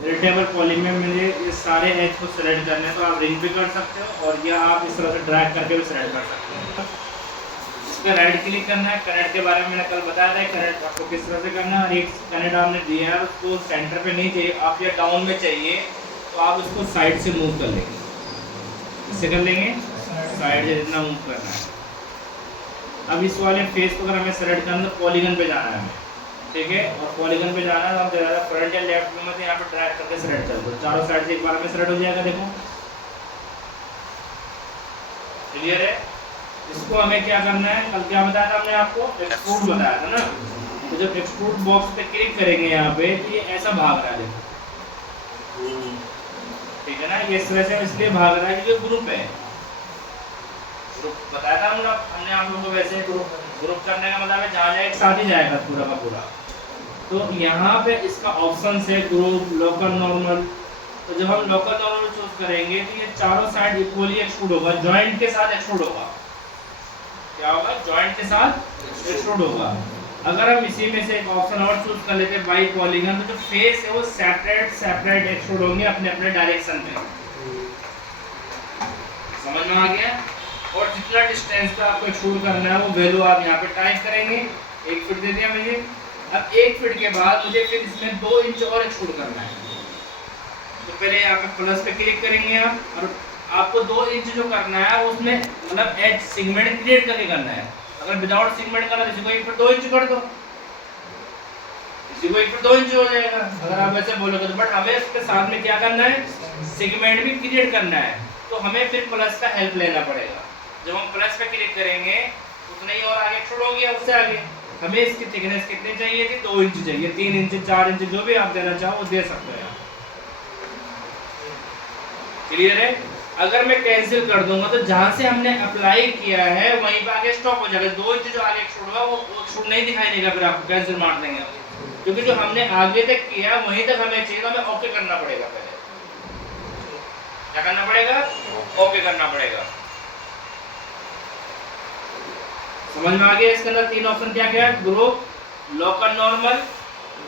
Irritable poly में मुझे ये सारे एज को सेलेक्ट करने हैं, तो आप रिंग भी कर सकते हो और या आप इस तरह से ड्रैग करके भी सेलेक्ट कर सकते हो। इस पर राइट क्लिक करना है। कनेक्ट के बारे में मैंने कल बताया था, कनेक्ट आपको किस तरह से करना है। और एक कनेक्ट आपने दिया है, उसको सेंटर पे नहीं चाहिए, आप या डाउन में चाहिए, तो आप उसको साइड से मूव कर लेंगे। इससे कर लेंगे साइड से जितना मूव करना है। अब इस वाले फेस को अगर हमें सेलेक्ट करना है तो पॉलीगन पे जाना है हमें, ठीक है। और पॉलीगन पे जाना है तो आप ज़्यादा फ्रंट या लेफ्ट में मत, यहाँ पे ड्रैग करके सेलेक्ट कर दो। चारों साइड से एक बार में सेलेक्ट हो जाएगा, देखो क्लियर है। इसको हमें क्या करना है, कल क्या बताया था हमने आपको, एक्सट्रूड बताया था ना। तो जब एक्सट्रूड बॉक्स पे क्लिक करेंगे यहाँ पे, तो ये ऐसा भाग रहा है, देखो ठीक है ना। ये इस तरह से इसलिए भाग रहा है क्योंकि ग्रुप है। ग्रुप बताया था हमने आप लोगों को। वैसे ग्रुप करने का मतलब है जहाँ जाए एक साथ ही जाएगा पूरा का पूरा। तो यहाँ पे इसका ऑप्शन है ग्रुप, लोकल, नॉर्मल। तो जब हम लोकल नॉर्मल चूज करेंगे तो ये चारों साइड इक्वली एक्सट्रूड होगा, जॉइंट के साथ एक्सट्रूड होगा। क्या होगा, जॉइंट के साथ एक्सट्रूड होगा। अगर हम इसी में से एक ऑप्शन और चूज कर लेते बाई पॉलीगन, तो जो फेस है वो सेपरेट एक्सट्रूड होंगे अपने अपने डायरेक्शन में। समझ में आ गया। और जितना डिस्टेंस पे आपको एक्सट्रूड करना है वो वैल्यू आप यहाँ पे टाइप करेंगे। 1 फीट दे दिया मुझे। अब 1 फीट के बाद मुझे फिर इसमें 2 इंच और एक्सट्रूड करना है। तो पहले यहाँ पे प्लस पे क्लिक करेंगे आप, और आपको 2 इंच जो करना है उसमें मतलब एज सेगमेंट क्रिएट करके करना है। अगर विदाउट सेगमेंट करना है, किसी को 1 फीट 2 इंच कर दो, किसी को 1 फीट 2 इंच हो जाएगा अगर आप ऐसे बोलोगे तो। बट हमें इसके साथ में क्या करना है, सेगमेंट भी क्रिएट करना है। तो हमें फिर प्लस का हेल्प लेना पड़ेगा। जब हम प्लस पे क्लिक करेंगे उतना ही और आगे एक्सट्रूड हो गया। उससे आगे हमें इसकी थिकनेस कितनी चाहिए थी, 2 इंच चाहिए। 3 इंच 4 इंच जो भी आप देना चाहो वो दे सकते हो। क्लियर है। अगर मैं कैंसिल कर दूंगा तो जहां से हमने अप्लाई किया है वहीं पे आगे स्टॉप हो जाएगा। 2 इंच जो आगे एक्सट्रूड होगा वो एक्सट्रूड नहीं दिखाई देगा, फिर आपको कैंसिल मार देंगे। क्योंकि जो हमने आगे तक किया वहीं तक हमें चाहिए, तो हमें ओके करना पड़ेगा। पहले क्या करना पड़ेगा, ओके करना पड़ेगा। समझ में आ गया। इसके अंदर 3 ऑप्शन क्या क्या है, group, local normal,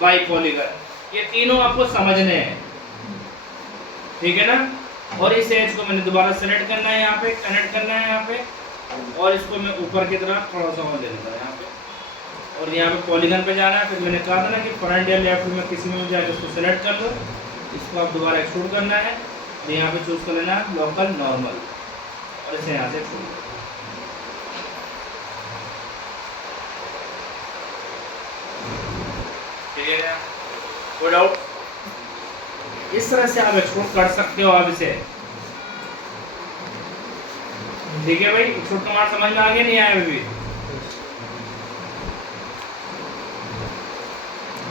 by polygon. ये तीनों आपको समझने हैं, ठीक है ना। और इस एज को मैंने दोबारा सेलेक्ट करना है, यहाँ पे कनेक्ट करना है यहाँ पे, और इसको मैं ऊपर की तरफ थोड़ा सा और ले लेता हूँ यहाँ पे। और यहाँ पे पॉलीगन पे जाना है। फिर मैंने कहा था ना कि फ्रंट या लेफ्ट में किसी में जाकर इसको सेलेक्ट कर लो। इसको आप दोबारा एक्सट्रूड करना है, तो यहाँ पे चूज कर लेना है लोकल नॉर्मल, और इसे यहाँ से एक्सट्रूड। क्लियर है, कोई डाउट। इस तरह से आप एक्सट्रूड कर सकते हो आप इसे, ठीक है भाई। एक्सट्रूड कमांड समझ में आ गया, नहीं आया अभी।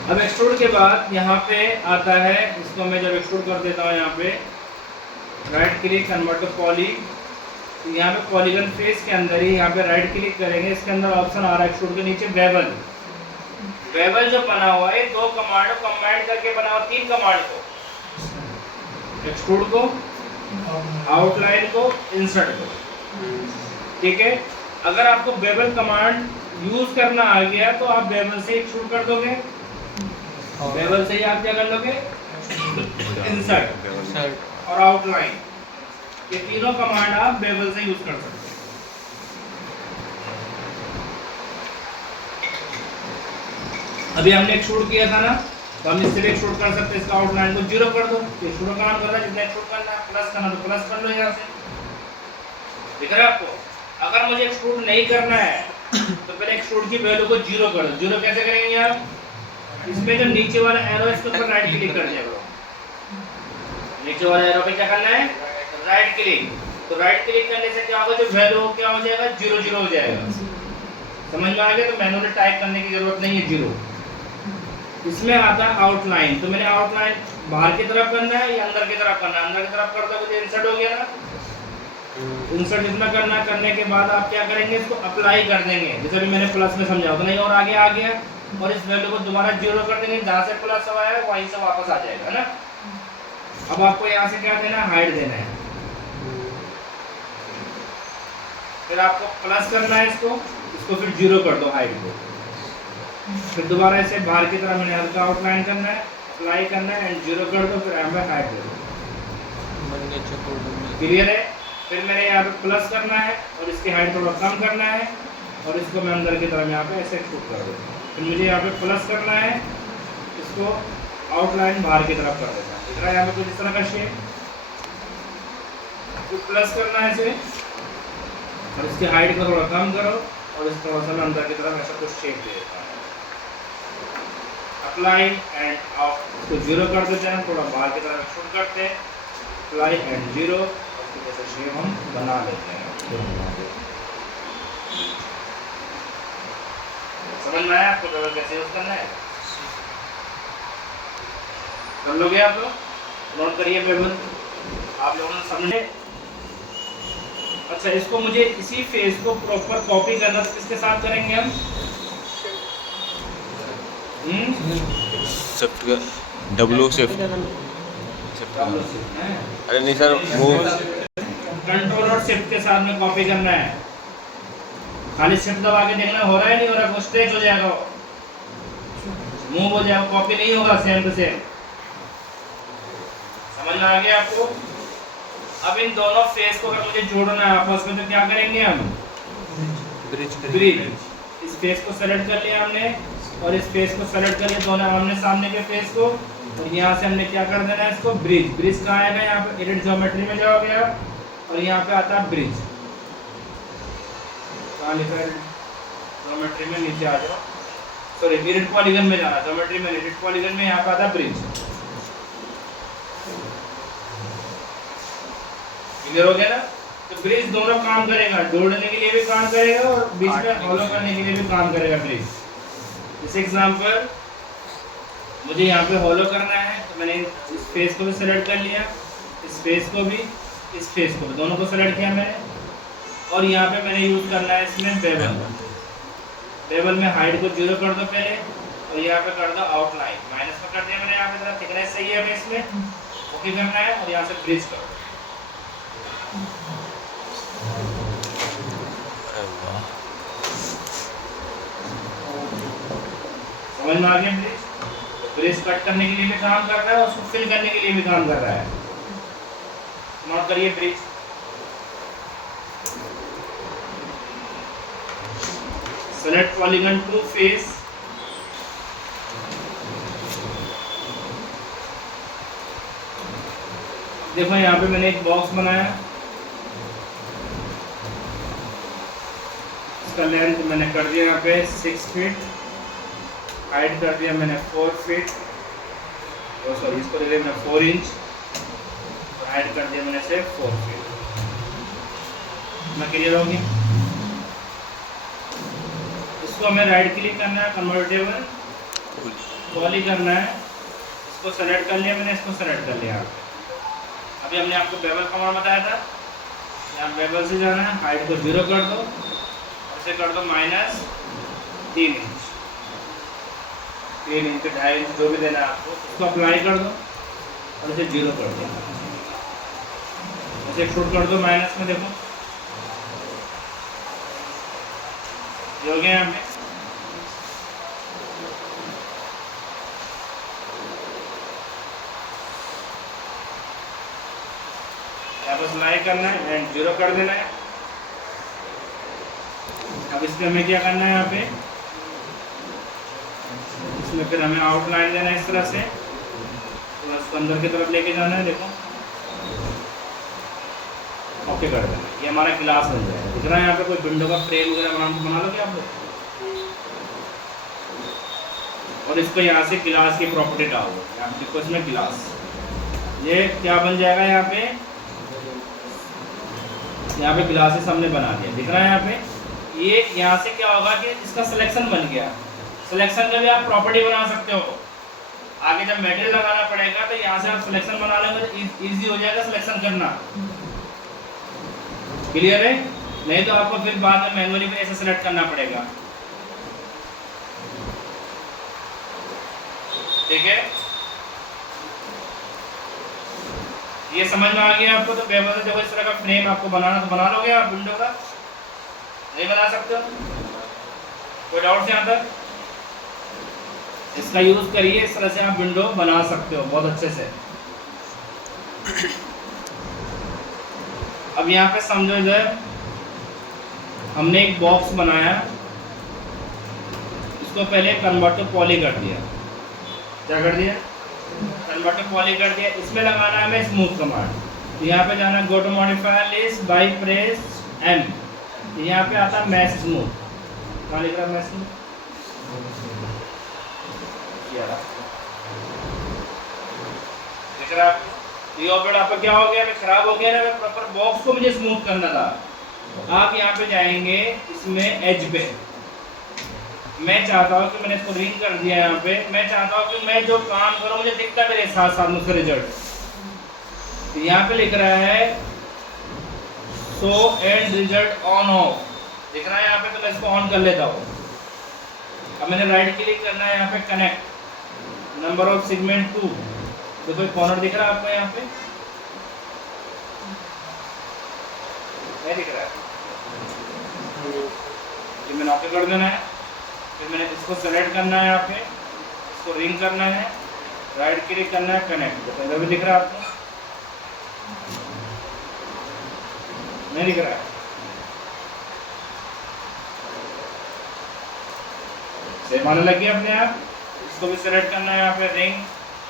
अब एक्सट्रूड के बाद यहाँ पे आता है, इसको मैं जब एक्सट्रूड कर देता हूँ यहाँ पे right click, convert to poly. यहाँ पे पॉलीगन फेस के अंदर ही यहाँ पे राइट क्लिक करेंगे। इसके अंदर ऑप्शन आ रहा है एक्सट्रूड के नीचे बेवल। बेवल जो बना हुआ है 2 कमांड कंबाइन करके बना हुआ, 3 कमांड को, एक्सट्रूड को, आउटलाइन को, इंसर्ट को, ठीक है। अगर आपको बेवल कमांड यूज करना आ गया तो आप बेवल से एक्सट्रूड कर दोगे। बेवल से ही आप क्या कर लोगे, इंसर्ट और आउटलाइन, ये तीनों कमांड आप बेवल से यूज कर सकते हो। अभी हमने एक्सट्रूड किया था ना, तो हम इससे भी एक्सट्रूड कर सकते हैं। इसका आउटलाइन को 0 कर दो, एक्सट्रूड का नाम कर रहा है। जितना एक्सट्रूड करना है, प्लस करना तो प्लस कर लो यहाँ से, दिख रहा है आपको। अगर मुझे एक्सट्रूड नहीं करना है तो पहले एक्सट्रूड की वैल्यू को 0 कर दो। 0 कैसे करेंगे आप, इसमें जो नीचे वाला एरो है इसके ऊपर राइट क्लिक कर दिया करो। नीचे वाले एरो पे क्या करना है, राइट क्लिक। तो राइट क्लिक करने से क्या होगा, जो वैल्यू क्या हो जाएगा, 0 0 हो जाएगा। समझ में आ गया। तो मैनुअली टाइप करने की जरूरत नहीं है 0। इसमें आता है आउटलाइन। तो मैंने आउटलाइन बाहर की तरफ करना है या अंदर की तरफ करना है, अंदर की तरफ कर दो तो इंसर्ट हो गया ना। इंसर्ट जितना करना है, करने के बाद आप क्या करेंगे, इसको अप्लाई कर देंगे। जैसे भी मैंने प्लस में समझा तो नहीं, और आगे आ गया, और इस वैल्यू को दोबारा 0 कर देंगे। जहाँ से प्लस हुआ है वहीं से वापस आ जाएगा, है ना। अब आपको यहाँ से क्या देना है, हाइट देना है। फिर आपको प्लस करना है इसको फिर 0 कर दो हाइट को। फिर दोबारा इसे बाहर की तरफ मैंने हल्का आउटलाइन करना है, अप्लाई करना है एंड 0 कर दो, फिर यहाँ पे हाइट दे दो। क्लियर है? फिर मैंने यहाँ पे प्लस करना है और इसकी हाइट थोड़ा कम करना है और इसको मैं अंदर की तरफ यहाँ पे ऐसे शूट कर दूँ। फिर मुझे यहाँ पे प्लस करना है, इसको आउटलाइन बाहर की तरफ कर देना है। दिख रहा है यहाँ पे कुछ इस तरह का शेप, तो प्लस करना है इसे और इसकी हाइट को थोड़ा कम करो और इस थोड़ा सा अंदर की तरफ ऐसा कुछ शेप दे देता है। अप्लाई एंड आउट, इसको 0 कर देते हैं, थोड़ा बाहर की तरफ शूट करते हैं, अप्लाई एंड 0 और फिर ऐसा शेप हम बना लेते हैं। समझ में आया आपको बेवल कैसे यूज करना है? कर लोगे आप लोग? नोट करिए बेवल, आप लोगों ने समझे? अच्छा, इसको मुझे इसी फेस को प्रॉपर कॉपी करना, तो किसके साथ करेंगे हम? शिफ्ट का डब्ल्यू शिफ्ट। अरे नहीं सर, वो कंट्रोल और शिफ्ट के साथ में कॉपी करना है। खाली शिफ्ट दबा के देखना हो रहा है नहीं हो रहा, वो स्ट्रेच हो जाएगा, मूव हो जाएगा, कॉपी नहीं होगा सेम टू सेम। समझ में आ गया आपको? अब इन दोनों फेस को अगर मुझे जोड़ना है आपस में तो क्या करेंगे हम? ब्रिज। इस फेस को सेलेक्ट कर लिया हमने और इस फेस को सेलेक्ट कर लिया, दोनों आमने सामने के फेस को, और यहाँ से हमने क्या कर देना है इसको? ब्रिज। ब्रिज कहाँ आएगा? यहाँ पे एडिट ज्योमेट्री में जाओगे आप और यहाँ पे आता है ब्रिज। कहाँ लिखा है? ज्योमेट्री में नीचे आ जाओ, सॉरी एडिट पॉलीगन में जाना, ज्योमेट्री में एडिट पॉलीगन में यहाँ पे आता है ब्रिज। क्लियर हो गया ना? तो ब्रिज दोनों काम करेगा, जोड़ने के लिए भी काम करेगा और बीच में हॉलो करने के लिए भी काम करेगा ब्रिज। इस एग्जांपल मुझे यहाँ पे हॉलो करना है तो मैंने इस फेस को भी सेलेक्ट कर लिया, इस फेस को भी, इस फेस को भी, दोनों को सेलेक्ट किया मैंने, और यहाँ पे मैंने यूज करना है इसमें बेवल। बेवल में हाइट को 0 कर दो पहले और यहाँ पे कर दो आउटलाइन, माइनस में कर दिया मैंने, यहाँ पे थिकनेस सही है इसमें, ओके करना है और यहाँ से ब्रिज करो। समझ में आ गया? ब्रिज कट करने के लिए भी काम कर रहा है और उसको फिल करने के लिए भी काम कर रहा है। नोट करिए bridge. Select polygon to face, देखो यहाँ पे मैंने एक बॉक्स बनाया, इसका लेंथ मैंने कर दिया यहाँ पे 6 फीट, हाइट कर दिया मैंने 4 फीट, सॉरी इसको दे दिया मैंने 4 इंच और हाइट कर दिया मैंने से 4 फीट। मैं क्लियर हो गया? इसको हमें राइट क्लिक करना है, कन्वर्टेबल पॉली करना है, इसको सेलेक्ट कर लिया मैंने, इसको सेलेक्ट कर लिया। अभी हमने आपको बेवल कमांड बताया था, यहाँ बेवल से जाना है, हाइट को 0 कर दो, ऐसे कर दो -3 इंच, 3 इंच 2.5 इंच जो भी देना है आपको, इसको अप्लाई कर दो और इसे 0 कर दो, ऐसे शूट कर दो माइनस में, देखो ये हो गया यहाँ पे। बस लाइक करना है एंड 0 कर देना है। अब इसमें हमें क्या करना है, यहाँ पे इसमें फिर हमें आउटलाइन देना है इस तरह से, तो इसको अंदर की तरफ लेके जाना है, देखो ओके कर देना, ये हमारा गिलास बन जाएगा। दिख रहा है यहाँ पे कोई विंडो का फ्रेम वगैरह बना लो क्या आप लोग, और इसको यहाँ से गिलास की प्रॉपर्टी डाल दो, यहाँ देखो इसमें गिलास, ये क्या बन जाएगा यहाँ पे, यहाँ पे ग्लासेस हमने बना दिया, दिख रहा है यहाँ पे। ये यहाँ से क्या होगा कि इसका सिलेक्शन बन गया, सिलेक्शन का भी आप प्रॉपर्टी बना सकते हो। आगे जब मटेरियल लगाना पड़ेगा तो यहाँ से आप सिलेक्शन बना लेंगे तो इजी हो जाएगा सिलेक्शन करना। क्लियर है? नहीं तो आपको फिर बाद में मैनुअली भी ऐसे सिलेक्ट करना पड़ेगा। ठीक है, ये समझ में आ गया आपको। तो बेवल से देखो इस तरह का फ्रेम आपको बनाना तो बना लोगे आप विंडो का, नहीं बना सकते हो? कोई डाउट यहाँ तक? इसका यूज़ करिए, इस तरह से आप विंडो बना सकते हो बहुत अच्छे से। अब यहाँ पे समझो, इधर हमने एक बॉक्स बनाया, इसको पहले कन्वर्ट टू पॉली कर दिया। क्या कर दिया? कन्वर्ट टू पॉली कर दिया। इसमें लगाना है हमें स्मूथ कमांड। तो यहाँ पे जाना go to modifier list by press M, यहाँ पे आता है मैच स्मूथ। कहाँ लिख रहा है मैच स्मूथ? दिख रहा है? ये ऑपरेट आपका क्या हो गया? खराब हो गया ना, प्रॉपर बॉक्स को मुझे स्मूथ करना था। तो आप यहाँ पे जाएंगे, इसमें एज पे मैं चाहता हूँ कि मैंने इसको रिंग कर दिया। यहाँ पे मैं चाहता हूँ कि मैं जो काम करूँ मुझे दिखता मेरे साथ साथ मुझसे रिजल्ट। तो यहाँ पे लिख रहा है show and result on off, दिख रहा है यहाँ पे। तो मैं इसको ऑन कर लेता हूँ। अब मैंने राइट क्लिक करना है, यहाँ पे कनेक्ट नंबर ऑफ सेगमेंट 2। देखो कॉर्नर दिख रहा है आपको यहाँ पे? नहीं दिख रहा है? ये मैंने ओके कर देना है। फिर मैंने इसको सेलेक्ट करना है, यहाँ पे इसको रिंग करना है, राइट क्लिक करना है, कनेक्ट। तो इधर भी दिख रहा है आपको? नहीं दिख रहा है? सेम आने लग गया अपने आप। इसको भी सेलेक्ट करना है, यहाँ पे रिंग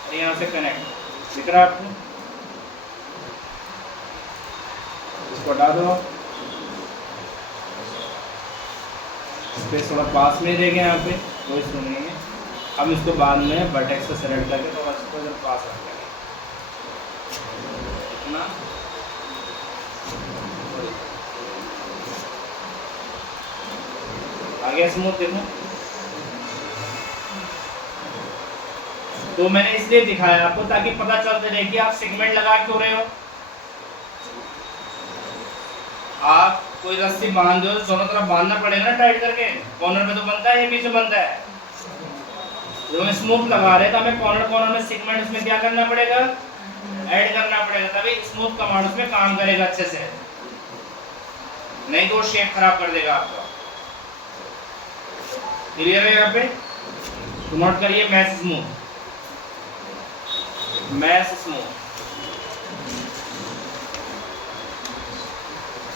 और यहाँ से कनेक्ट। दिख रहा है आपको? इसको हटा दो, स्पेस थोड़ा पास में देंगे यहाँ पे, कोई इशू नहीं है। हम इसको बाद में वर्टेक्स को सेलेक्ट करके थोड़ा इसको इधर पास रख लेंगे। इतना आगे स्मूथ देखो। तो मैंने इसलिए दिखाया आपको ताकि पता चलते रहे कि आप सेगमेंट लगा क्यों रहे हो। आप कोई रस्सी बांध दो, दोनों तरफ बांधना पड़ेगा ना टाइट करके। कॉर्नर में तो बनता है, ये बीच में बनता है। जो हम स्मूथ लगा रहे हैं तो हमें कॉर्नर कॉर्नर में सेगमेंट उसमें क्या करना पड़ेगा? ऐड करना पड़ेगा, तभी स्मूथ कमांड उसमें काम करेगा अच्छे से। नहीं तो शेप खराब कर देगा आपका। क्लियर है यहाँ पे? तो नोट करिए mesh smooth, mesh smooth.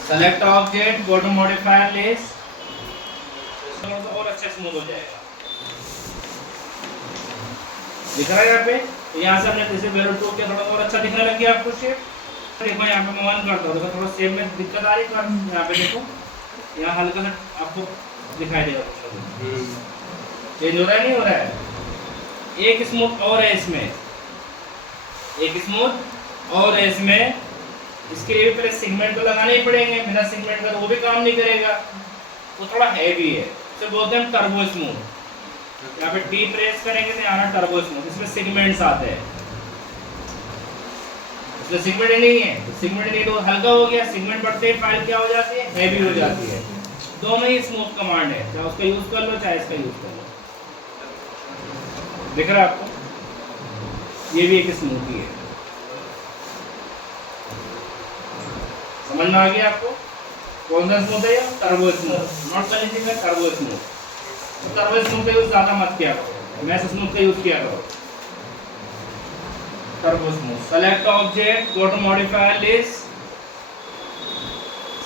Select object, go to modifier list, और अच्छे स्मूथ हो जाएगा। दिख रहा है यहाँ पे? यहाँ से हमने जैसे वैल्यू 2 किया, थोड़ा और अच्छा दिखने लग गया आपको शेप। देखो यहाँ पे मैं 1 करता हूँ, देखो थोड़ा शेप में दिक्कत आ रही है। यहाँ पे देखो, यहाँ हल्का सा आपको दिखाई देगा चेंज हो रहा है, नहीं हो रहा है? एक स्मूथ और है इसमें, एक स्मूथ और है इसमें। इसके लिए पहले सेगमेंट तो लगाने ही पड़ेंगे, बिना सेगमेंट का तो वो भी काम नहीं करेगा। वो थोड़ा हैवी है, इसे बोलते हैं टर्बो स्मूथ। यहाँ पे टी प्रेस करेंगे तो यहाँ टर्बो स्मूथ, इसमें सेगमेंट्स आते हैं। इसमें सेगमेंट नहीं है, सेगमेंट नहीं तो हल्का हो गया, सेगमेंट बढ़ते ही फाइल क्या हो जाती है? हैवी हो जाती है। दोनों ही स्मूथ कमांड है, चाहे उसका यूज कर लो चाहे इसका यूज कर लो। दिख रहा है आपको? ये भी एक स्मूथ ही है। समझ में आ गया आपको? कौन सा स्मूथ है? Turbo smooth. नोट कर लीजिएगा, टर्बो स्मूथ। टर्बो स्मूथ का यूज ज्यादा मत किया करो, मैश स्मूथ का यूज किया करो। Turbo smooth. Select object, go to modifier list,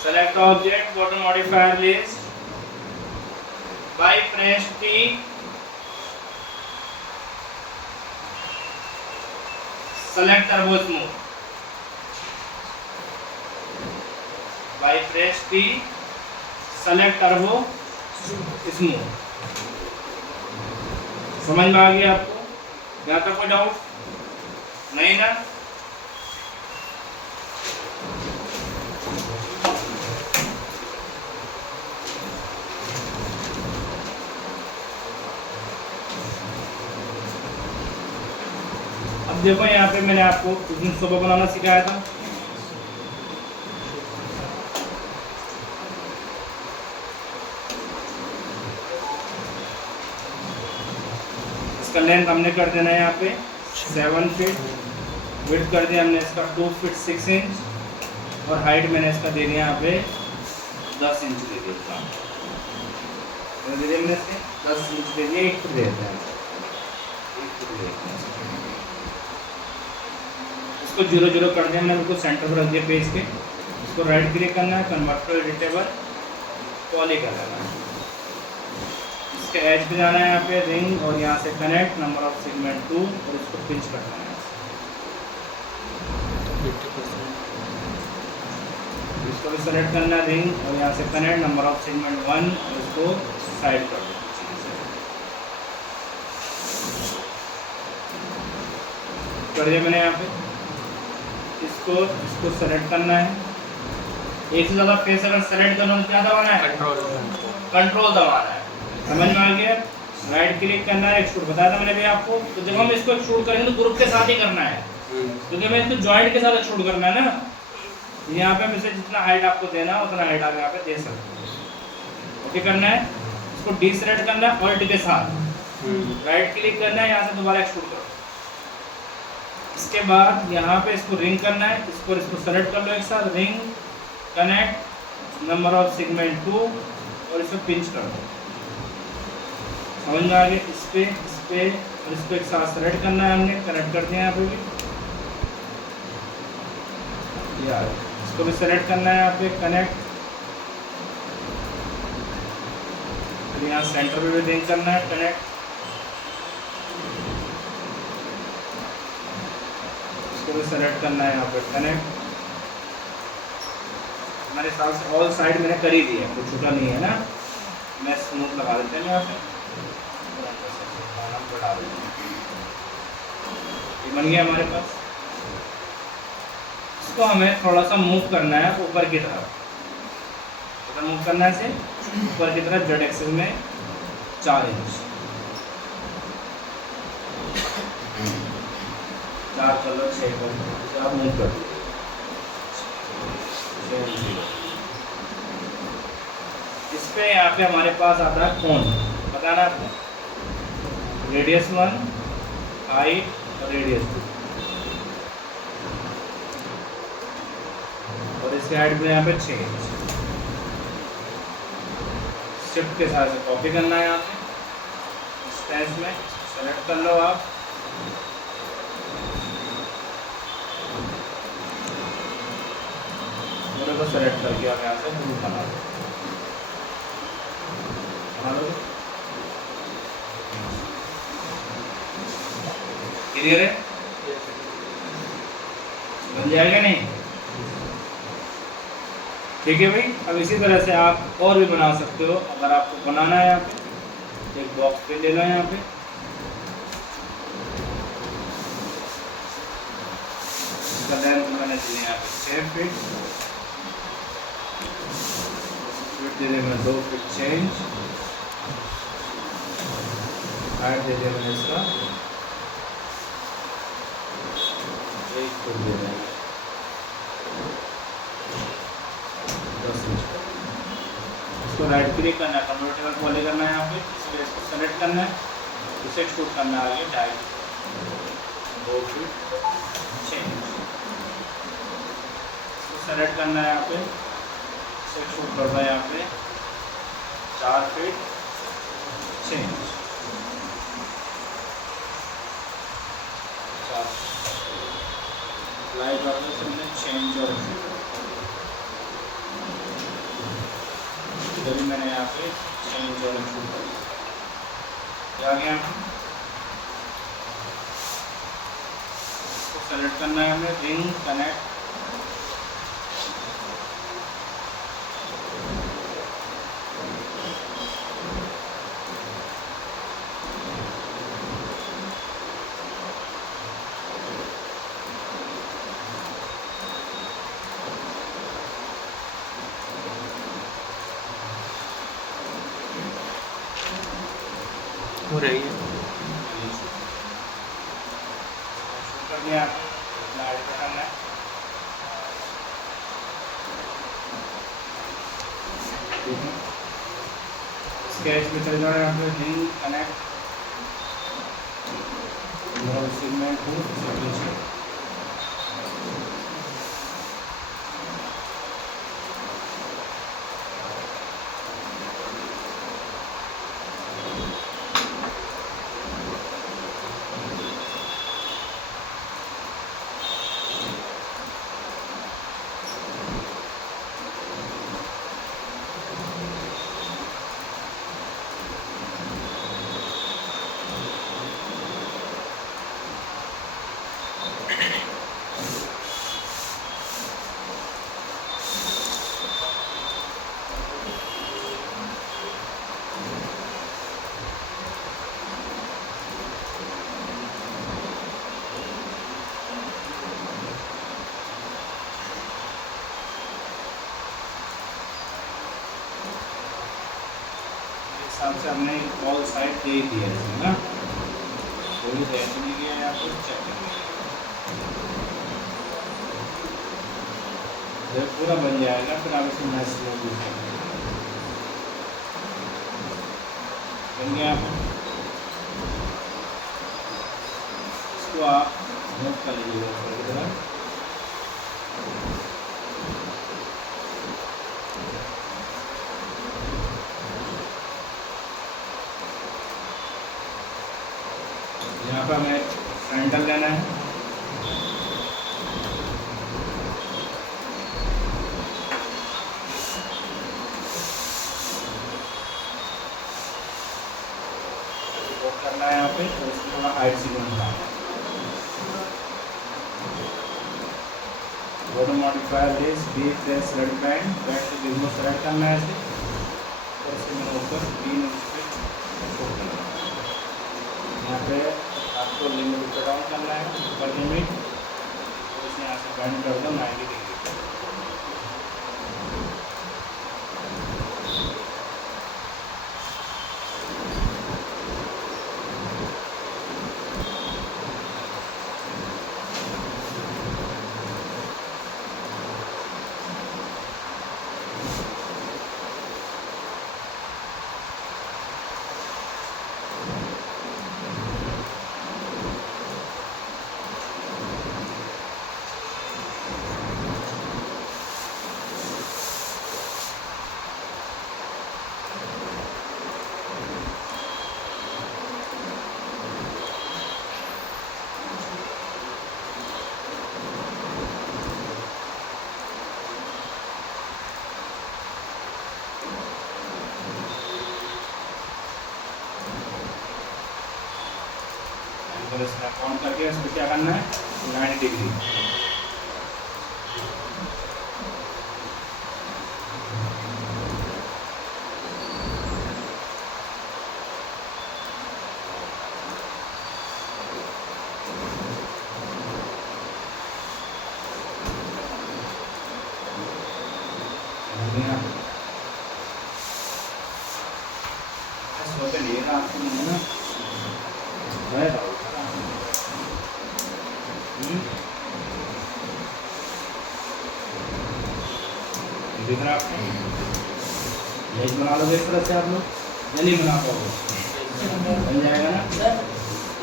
select object, go to modifier list, by press T, select turbo smooth, by press T, select turbo smooth. समझ में आ गया आपको? यहाँ तक कोई डाउट नहीं ना? अब देखो यहाँ पे मैंने आपको उस दिन सोफा बनाना सिखाया था। इसका लेंथ हमने कर देना है यहाँ पे 7 फीट, विड्थ कर दिया हमने इसका 2 फीट 6 इंच, और हाइट मैंने इसका दे दिया यहाँ पे 10 इंच दे दिया। दे दिया मैंने इसके 10 इंच दे दिया, 1 फीट दे देते हैं। इसको 0 0 कर दिया मैंने, बिल्कुल सेंटर पर रख दिया पेज के। इसको राइट क्लिक करना है, कन्वर्ट टू एडिटेबल, पॉली कर लेना है। इसके एज पे जाना है यहाँ पे रिंग, और यहाँ से कनेक्ट नंबर ऑफ सेगमेंट 2, और इसको पिंच करना है। इसको भी सेलेक्ट करना है रिंग, और यहाँ से कनेक्ट नंबर ऑफ सेगमेंट 1, और इसको साइड कर दो। कर दिया मैंने यहाँ पे। इसको सेलेक्ट करना है। एक से ज़्यादा फेस अगर सेलेक्ट करना है तो क्या दबाना है? कंट्रोल दबाना है। समझ में आ गया? राइट क्लिक करना है, एक्सट्रूड बताया था मैंने भी आपको। तो जब हम इसको एक्सट्रूड करेंगे तो ग्रुप के साथ ही करना है, क्योंकि हमें इसको जॉइंट के साथ एक्सट्रूड करना है ना। यहाँ पे हम इसे जितना हाइट आपको देना है उतना हाइट आप यहाँ पे दे सकते हैं। ओके करना है। इसको डीसेलेक्ट करना है ऑल्ट के साथ, राइट क्लिक करना है, यहाँ से दोबारा एक्सट्रूड करो। इसके बाद यहाँ पे इसको रिंग करना है, इसको सेलेक्ट कर लो एक साथ, ring connect number of segment 2, और इसको पिंच कर दो। समझ में आ गया? इस पे और इसको एक साथ सेलेक्ट करना है, हमने कनेक्ट कर दिया यहाँ पे भी। यार इसको भी सेलेक्ट करना है यहाँ पे, कनेक्ट, फिर यहाँ सेंटर पे भी रिंग करना है, कनेक्ट। इसको भी सेलेक्ट करना है यहाँ पे, कनेक्ट। हमारे हिसाब से ऑल साइड मैंने कर ही दी है, कुछ छूटा नहीं है ना। मैं स्मूथ लगा देते हैं यहाँ पे, ये बन गया हमारे पास। इसको हमें थोड़ा सा मूव करना है ऊपर की तरफ। अगर मूव करना है इसे ऊपर की तरफ जेड एक्सिस में 4 इंच, 4 कर लो, 6 कर लो, आप मूव कर दो। इस पे यहाँ पे हमारे पास आता है कोण, बताना आपको, रेडियस 1, हाइट और रेडियस 2, और इसके हाइट में यहाँ पे 6 इंच। शिफ्ट के साथ से कॉपी करना है, यहाँ पे स्पेस में सेलेक्ट कर लो आप, पूरे को सेलेक्ट करके आप यहाँ से मूव बना लो। क्लियर है? बन जाएगा नहीं? ठीक है भाई। अब इसी तरह से आप और भी बना सकते हो। अगर आपको बनाना है, यहाँ पे एक बॉक्स पे ले लो, यहाँ पे इसका लेंथ मैंने दिया यहाँ पे 6 फीट, दे देंगे 2 फीट चेंज, हाइट दे देंगे मैंने इसका 1 फीट दे देंगे 10 इंच। इसको राइट क्लिक करना है, कन्वर्टेबल पॉली करना है, यहाँ पे इसलिए इसको सेलेक्ट करना है, इसे एक्सट्रूड करना है आगे डायरेक्ट 2 फीट चेंज। इसको सेलेक्ट करना है यहाँ पे, एक्सट्रूड करना है यहाँ पे 4 फीट चेंज, 4 अप्लाई करने से चेंज और इधर भी मैंने यहाँ पे चेंज और एक्सट्रूड कर दिया। आ गया, इसको सेलेक्ट करना है हमें, रिंग कनेक्ट, हो रही है। कर दिया, लाइट पे करना है, स्केच में चल जाना है, यहाँ पे रिंग कनेक्ट सेगमेंट को हिसाब से हमने ऑल साइड दे ही दिया है ना, कोई रेंज नहीं किया यहाँ पर, चेक करेंगे पूरा बन जाएगा, फिर आप इसे मैच में यूज करेंगे। बन गया आप, इसको आप मूव कर लीजिएगा ऊपर की तरफ। यहाँ पर हमें फ्रंटल लेना है, करना है यहाँ पे, तो इसको थोड़ा हाइट से बनाना है। Bottom modifier this by press red band back से रिमूव सेलेक्ट करना है इसे, और इसके मैंने ऊपर 3 इंच पे छोड़ करना है। यहाँ पे आपको लिमिट ऊपर डाउन करना है, ऊपर लिमिट, और इसे यहाँ से बैंड कर दो 90 डिग्री। और इसमें ऑन करके इसको क्या करना है 90 डिग्री। आपको नहीं है ना दिख रहा है आपको, लेज बना लोगे इस तरह से आप लोग, या नहीं बना पाओगे, बन जाएगा ना।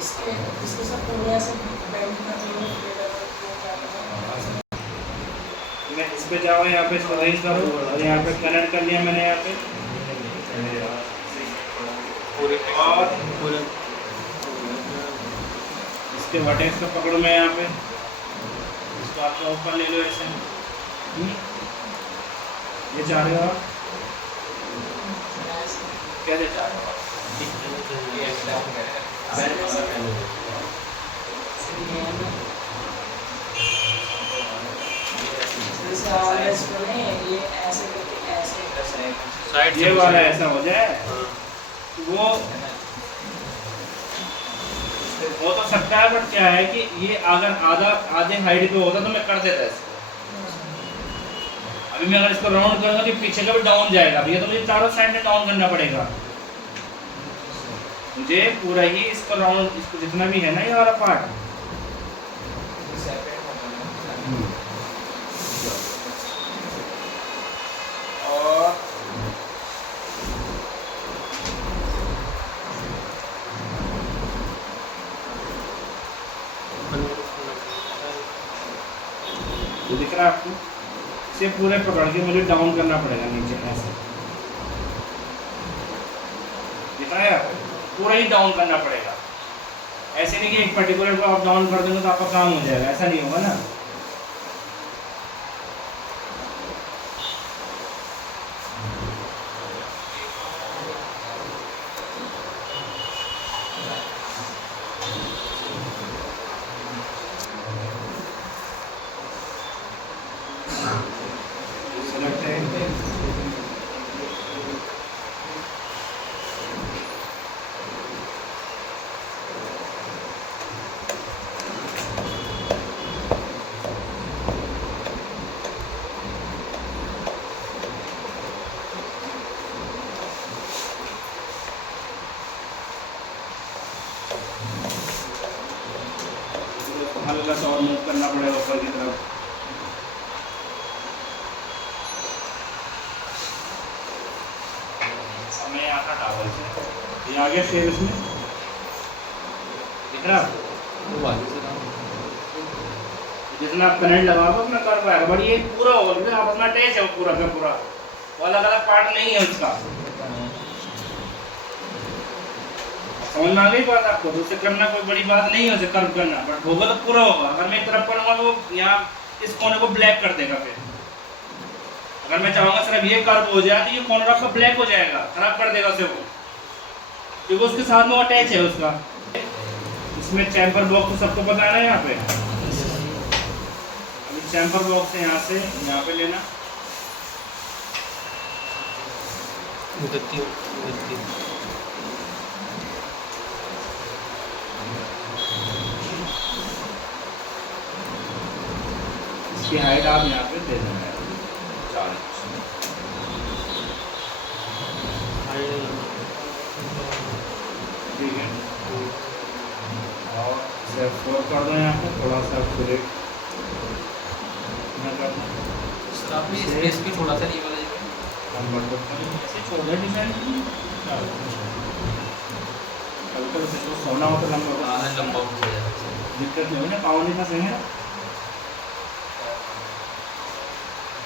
इसके सब पूर्णिया से बैंड कर लो, मैं इस पे जाओ, यहाँ पे इसको रेंज करो, और यहाँ पे कनेक्ट कर लिया मैंने यहाँ पे, और इसके वर्टेक्स को पकड़ो मैं यहाँ पे, इसको आपका ऊपर ले लो ऐसे, ये चाह रहे हो आप, कैसे चाह रहे हो आप, ये ऐसे करके ऐसे साइड ये वाला ऐसा हो जाए, वो तो सकता है, बट क्या है कि ये अगर आधे हाइट पे होता तो मैं कर देता इसको। अभी मैं अगर इसको राउंड करूंगा तो पीछे का भी डाउन जाएगा, भैया तो मुझे चारों साइड में डाउन करना पड़ेगा, मुझे पूरा ही इसको राउंड, इसको जितना भी है ना ये वाला पार्ट, और ये दिख रहा है आपको, इसे पूरे पकड़ के मुझे डाउन करना पड़ेगा नीचे ऐसे, दिख रहा है आपको, पूरा ही डाउन करना पड़ेगा, ऐसे नहीं कि एक पर्टिकुलर को आप डाउन कर देंगे तो आपका काम हो जाएगा, ऐसा नहीं होगा ना। ये आ गया शेप इसमें, दिख रहा आपको? वो आगे से काम जितना आप कनेक्ट लगाओगे अपना कर पाएगा, बट ये पूरा होगा आप अपना अटैच है वो पूरा का पूरा, वो अलग अलग पार्ट नहीं है उसका। समझ में आ गई बात आपको? तो उसे करना कोई बड़ी बात नहीं है, उसे कर्व करना, बट होगा तो पूरा होगा। अगर मैं एक तरफ करूँगा तो यहाँ इस कोने को ब्लैक कर देगा, फिर अगर मैं चाहूँगा सिर्फ ये कर्व हो जाए तो ये कॉर्नर आपका ब्लैक हो जाएगा, खराब कर देगा उसे वो, क्योंकि उसके साथ में अटैच है उसका। इसमें चैम्पर बॉक्स तो सबको पता है ना यहाँ पे। अभी चैम्पर बॉक्स है यहाँ से यहाँ पे लेना, उधरती इसकी हाइट आप यहाँ पे दे देना है 4 इंच। ठीक है, और इसे 4 कर दो यहाँ पे, थोड़ा सा फिर सर आपने स्पेस भी थोड़ा सा नहीं वाला ऐसे छोड़ दे डिजाइन। कभी कभी तो सोना हो तो लंबा हो, लंबा हो जाएगा। दिक्कत नहीं हो ना, पावली का सही है।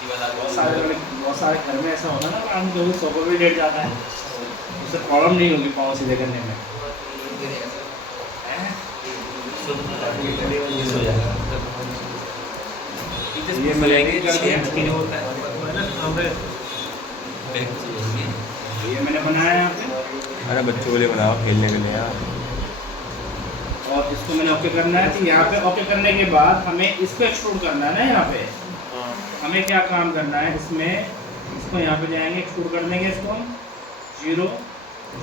बहुत सारे घर में ऐसा होता है ना, आदमी जो भी सोफा भी लेट जाता है, उससे प्रॉब्लम नहीं होगी पाँव सीधे करने में। ये मैंने कर दिया, ये मैंने बनाया यहाँ पे, अरे बच्चों के लिए बनाओ, खेलने के लिए यार। और इसको मैंने ओके करना है। तो यहाँ पे ओके करने के बाद हमें इसको एक्सट्रूड करना है ना। यहाँ पे हमें क्या काम करना है, इसमें इसको यहाँ पे जाएंगे, एक्सट्रूड कर देंगे इसको हम 0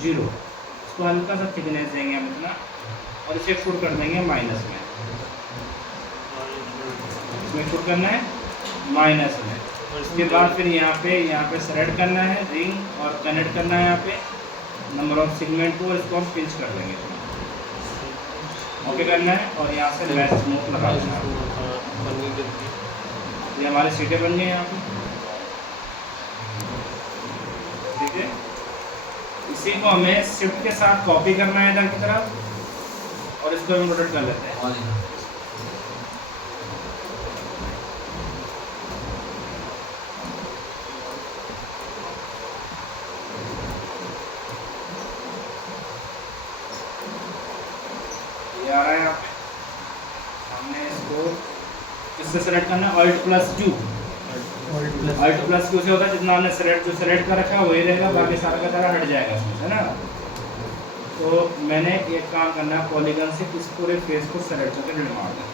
0, इसको हल्का सा थिकनेस देंगे हम इतना, और इसे एक्सट्रूड कर देंगे माइनस में। इसमें एक्सट्रूड करना है माइनस में। उसके बाद फिर यहाँ पे सेलेक्ट करना है रिंग और कनेक्ट करना है यहाँ पे नंबर ऑफ सेगमेंट को, इसको हम पिंच कर देंगे, ओके करना है। और यहाँ से मैच स्मूथ लगा देना है। ये हमारे सीटें बन गई यहाँ पे, ठीक है। इसी को हमें शिफ्ट के साथ कॉपी करना है इधर की तरफ, और इसको हम रोटेट कर लेते हैं। ये आ रहा है यहाँ पे, हमने इसको किससे सेलेक्ट करना है, Alt + Q। Alt + Q से होता है जितना हमने जो सेलेक्ट कर रखा है वही रहेगा, बाकी सारा का सारा हट जाएगा इसमें, है ना। तो मैंने एक काम करना है, पॉलीगन से इस पूरे फेस को सेलेक्ट करके डिलीट मार दें।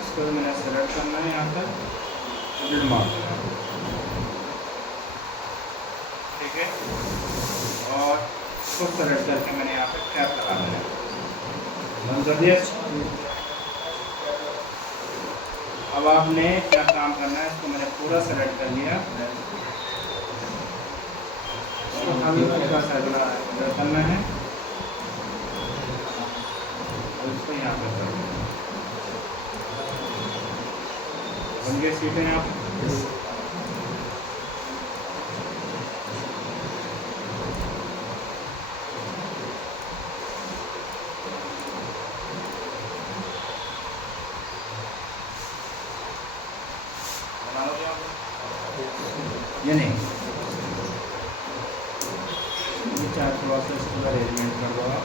इसको मैंने सेलेक्ट करना है यहाँ पर, डिलीट मार देना, ठीक है। और इसको सेलेक्ट करके मैंने यहाँ पे टैप लगा देना, बंद कर दिया। अब आपने क्या काम करना है, इसको मैंने पूरा सेलेक्ट कर लिया, इसको हल्का सा करना है और इसको यहाँ पे कर देना। बन गए सीटें यहाँ पे। ये नहीं, ये चार थोड़ा सा इसको अरेंजमेंट कर दो आप।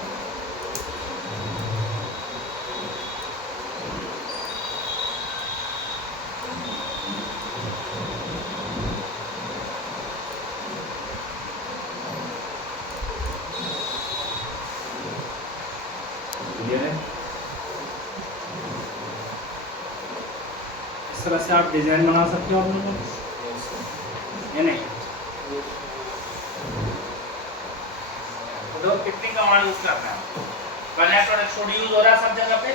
क्लियर है? इस तरह से आप डिजाइन बना सकते हो अपने को, ये नहीं। तो कितनी कमांड यूज करना है, कनेक्ट और एक्सट्रूड यूज हो रहा है सब जगह पे।